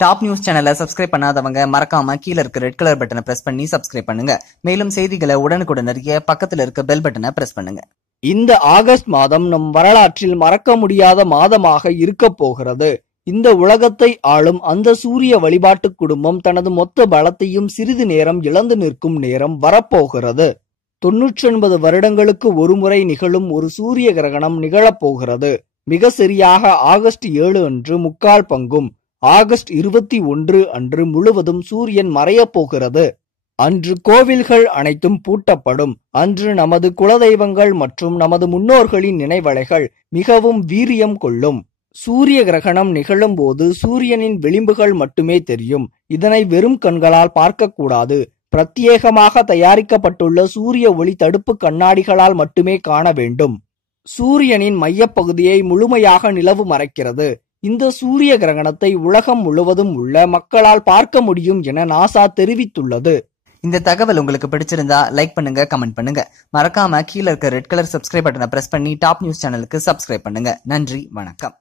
Top news சேனலை subscribe பண்ணாதவங்க மறக்காம கீழ இருக்க ரெட் கலர் பட்டனை பிரஸ் பண்ணி சப்ஸ்கிரைப் பண்ணுங்க. மேலும் செய்திகளை உடனுக்குடன் அறிய பக்கத்துல இருக்க பெல் பட்டனை பிரஸ் பண்ணுங்க. இந்த ஆகஸ்ட் மாதம் நம் வரலாற்றில் மறக்க முடியாத மாதமாக இருக்க போகிறது. இந்த உலகத்தை ஆளும் அந்த சூரிய வழிபாட்டு குடும்பம் தனது மொத்த பலத்தையும் சிறிது நேரம் இழந்து நிற்கும் நேரம் வரப்போகிறது. தொன்னூற்றி ஒன்பது வருடங்களுக்கு ஒருமுறை நிகழும் ஒரு சூரிய கிரகணம் நிகழப்போகிறது மிக சரியாக ஆகஸ்ட் ஏழு அன்று முக்கால் பங்கும் ஆகஸ்ட் இருபத்தி ஒன்று அன்று முழுவதும் சூரியன் மறையப் போகிறது. அன்று கோவில்கள் அனைத்தும் பூட்டப்படும். அன்று நமது குலதெய்வங்கள் மற்றும் நமது முன்னோர்களின் நினைவலைகள் மிகவும் வீரியம் கொள்ளும். சூரிய கிரகணம் நிகழும் போது சூரியனின் விளிம்புகள் மட்டுமே தெரியும். இதனை வெறும் கண்களால் பார்க்கக்கூடாது. பிரத்யேகமாக தயாரிக்கப்பட்டுள்ள சூரிய ஒளி தடுப்பு கண்ணாடிகளால் மட்டுமே காண வேண்டும். சூரியனின் மையப்பகுதியை முழுமையாக நிலவு மறைக்கிறது. இந்த சூரிய கிரகணத்தை உலகம் முழுவதும் உள்ள மக்களால் பார்க்க முடியும் என நாசா தெரிவித்துள்ளது. இந்த தகவல் உங்களுக்கு பிடிச்சிருந்தா லைக் பண்ணுங்க கமெண்ட் பண்ணுங்க. மறக்காம கீழ இருக்க ரெட் கலர் சப்ஸ்கிரைப் பட்டனை பிரஸ் பண்ணி டாப் நியூஸ் சேனலுக்கு சப்ஸ்கிரைப் பண்ணுங்க. நன்றி வணக்கம்.